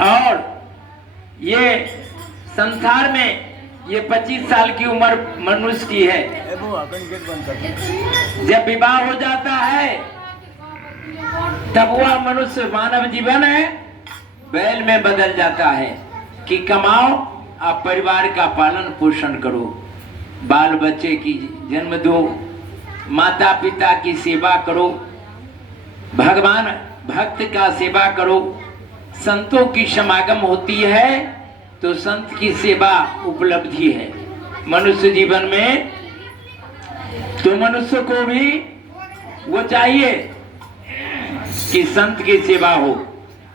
और ये संसार में ये 25 साल की उम्र मनुष्य की है। जब विवाह हो जाता है तब वह मनुष्य मानव जीवन है बैल में बदल जाता है कि कमाओ, आप परिवार का पालन पोषण करो, बाल बच्चे की जन्म दो, माता पिता की सेवा करो, भगवान भक्त का सेवा करो। संतों की समागम होती है तो संत की सेवा उपलब्धि है मनुष्य जीवन में। तो मनुष्य को भी वो चाहिए कि संत की सेवा हो।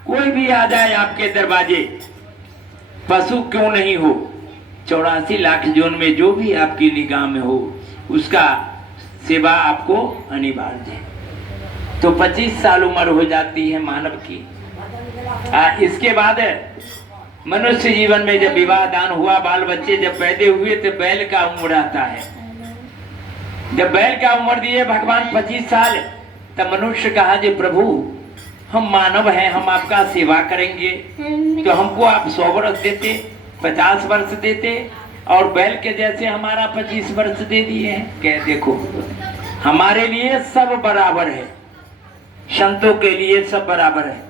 कोई भी आ जाए आपके दरवाजे, पशु क्यों नहीं हो, 84 लाख जोन में जो भी आपकी निगाह में हो उसका सेवा आपको अनिवार्य है। तो 25 साल उम्र हो जाती है मानव की। इसके बाद मनुष्य जीवन में जब विवाह दान हुआ, बाल बच्चे जब पैदा हुए तो बैल का उम्र आता है। जब बैल का उम्र दिए भगवान 25 साल, तब मनुष्य कहा जे प्रभु हम मानव हैं, हम आपका सेवा करेंगे, तो हमको आप 100 वर्ष देते, 50 वर्ष देते, और बैल के जैसे हमारा 25 वर्ष दे दिए हैं। कह देखो हमारे लिए सब बराबर है, संतों के लिए सब बराबर है,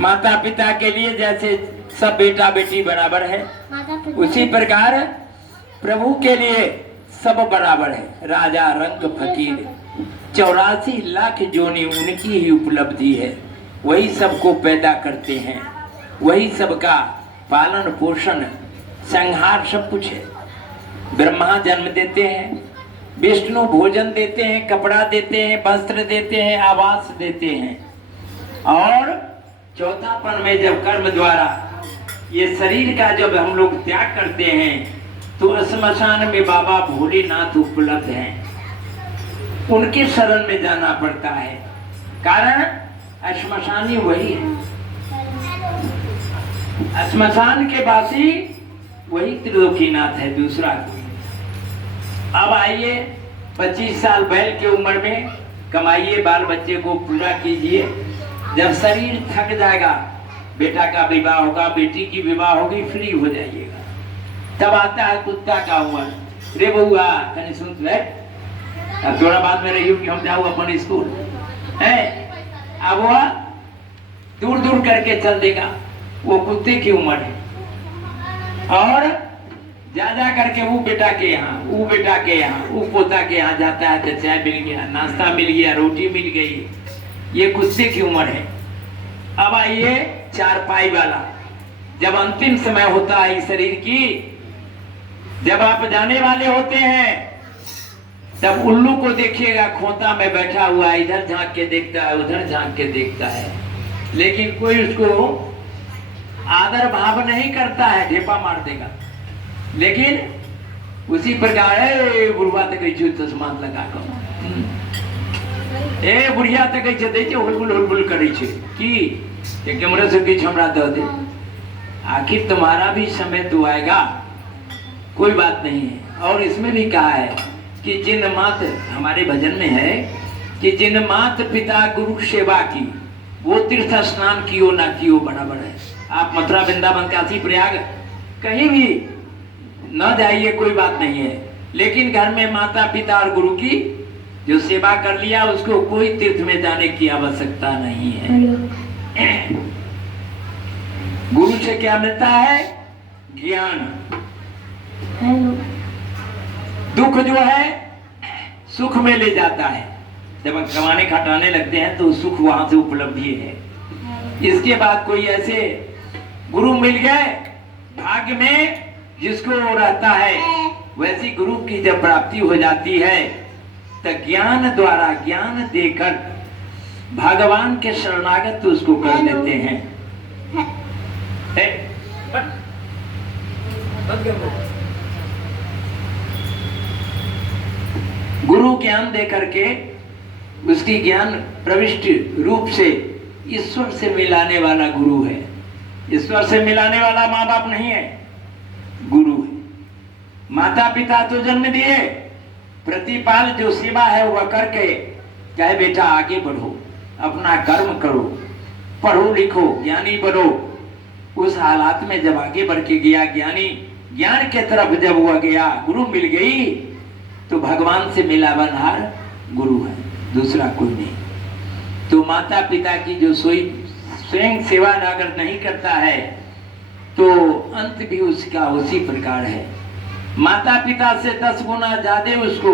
माता पिता के लिए जैसे सब बेटा बेटी बराबर है, उसी प्रकार प्रभु के लिए सब बराबर है। राजा रंग फकीर 84 लाख जोनी उनकी ही उपलब्धि है। वही सबको पैदा करते हैं, वही सबका पालन पोषण संहार सब कुछ है। ब्रह्मा जन्म देते हैं, विष्णु भोजन देते हैं, कपड़ा देते हैं, वस्त्र देते हैं, आवास देते हैं, और चौथापन में जब कर्म द्वारा ये शरीर का जब हम लोग त्याग करते हैं तो श्मशान में बाबा भोलेनाथ उपलब्ध हैं, उनके शरण में जाना पड़ता है। कारण श्मशानी वही है, श्मशान के वासी वही त्रिलोकीनाथ है, दूसरा कोई। अब आइए 25 साल बैल की उम्र में कमाइए, बाल बच्चे को पूरा कीजिए। जब शरीर थक जाएगा, बेटा का विवाह होगा, बेटी की विवाह होगी, फ्री हो जाइएगा। तब आता है कुत्ता का उम्र, रे बउआ कहीं सुन बैठ, थोड़ा बाद में रहियो कि हम जाऊँ अपन स्कूल है। अब वह दूर दूर करके चल देगा, वो कुत्ते की उम्र है। और जा करके वो बेटा के यहाँ, वो बेटा के यहाँ, वो पोता के यहाँ जाता है तो चाय मिल गया, नाश्ता मिल गया, रोटी मिल गई, ये कुत्ते की उम्र है। अब आइए चारपाई वाला, जब अंतिम समय होता है इस शरीर की, जब आप जाने वाले होते हैं, तब उल्लू को देखिएगा खोता में बैठा हुआ, इधर झांक के देखता है, उधर झांक के देखता है, लेकिन कोई उसको आदर भाव नहीं करता है, ढेपा मार देगा। लेकिन उसी प्रकार है बुढ़वा तक चश्मा लगा कर ए बुढ़िया तक हुलबुल करे कि कैमरा से किछ हमरा दे दे। आखिर तुम्हारा भी समय तो आएगा, कोई बात नहीं है। और इसमें भी कहा है कि जिन मात, हमारे भजन में है कि जिन मात पिता गुरु सेवा की, वो तीर्थ स्नान कियो ना कियो बराबर है। आप मथुरा वृंदावन काशी प्रयाग कहीं भी न जाइए, कोई बात नहीं है, लेकिन घर में माता पिता और गुरु की जो सेवा कर लिया, उसको कोई तीर्थ में जाने की आवश्यकता नहीं है। गुरु से क्या मिलता है? ज्ञान। दुख जो है सुख में ले जाता है। जब हम कमाने खटाने लगते हैं तो सुख वहां से उपलब्धि है। इसके बाद कोई ऐसे गुरु मिल गए भाग्य में, जिसको रहता है, वैसी गुरु की जब प्राप्ति हो जाती है तो ज्ञान द्वारा, ज्ञान देकर भगवान के शरणागत उसको कर देते हैं। गुरु ज्ञान दे करके उसकी ज्ञान प्रविष्ट रूप से ईश्वर से मिलाने वाला गुरु है। ईश्वर से मिलाने वाला माँ बाप नहीं है, गुरु है। माता पिता तो जन्म दिए, प्रतिपाल जो सेवा है वह करके कहे बेटा आगे बढ़ो, अपना कर्म करो, पढ़ो लिखो, ज्ञानी बनो, उस हालात में जब आगे बढ़ के गया ज्ञानी, ज्ञान के तरफ जब हुआ गया, गुरु मिल गई, तो भगवान से मिला बनहार गुरु है, दूसरा कोई नहीं। तो माता पिता की जो स्वयं सेवा अगर नहीं करता है तो अंत भी उसका उसी प्रकार है। माता पिता से 10 गुना ज्यादा उसको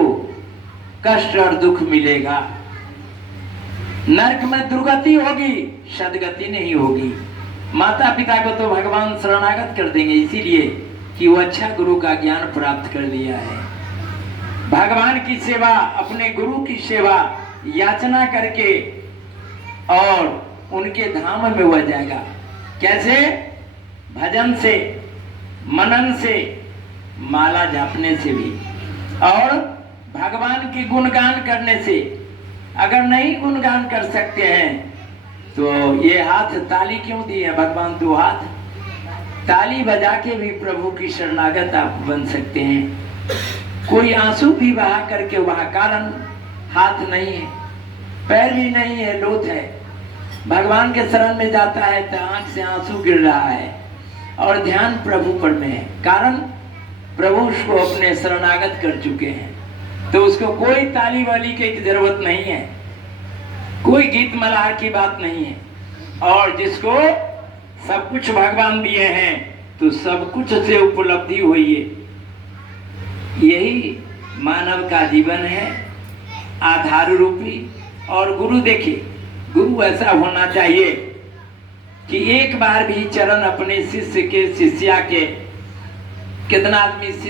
कष्ट और दुख मिलेगा। नरक में दुर्गति होगी, सदगति नहीं होगी। माता पिता को तो भगवान शरणागत कर देंगे, इसीलिए कि वो अच्छा गुरु का ज्ञान प्राप्त कर लिया है। भगवान की सेवा, अपने गुरु की सेवा याचना करके और उनके धाम में वह जाएगा। कैसे? भजन से, मनन से, माला जापने से भी, और भगवान की गुणगान करने से। अगर नहीं गुणगान कर सकते हैं तो ये हाथ ताली क्यों दी है भगवान? तो हाथ ताली बजा के भी प्रभु की शरणागत आप बन सकते हैं। कोई आंसू भी बहा करके, वहां कारण हाथ नहीं है, पैर भी नहीं है, लोथ है, भगवान के शरण में जाता है तो आंख से आंसू गिर रहा है और ध्यान प्रभु पर में है, कारण प्रभु उसको अपने शरणागत कर चुके हैं। तो उसको कोई ताली वाली की जरूरत नहीं है, कोई गीत मल्हार की बात नहीं है। और जिसको सब कुछ भगवान दिए हैं तो सब कुछ से उपलब्धि हुई है। यही मानव का जीवन है, आधार रूपी। और गुरु देखिए, गुरु ऐसा होना चाहिए कि एक बार भी चरण अपने शिष्य के, शिष्या के, कितना आदमी शिष्य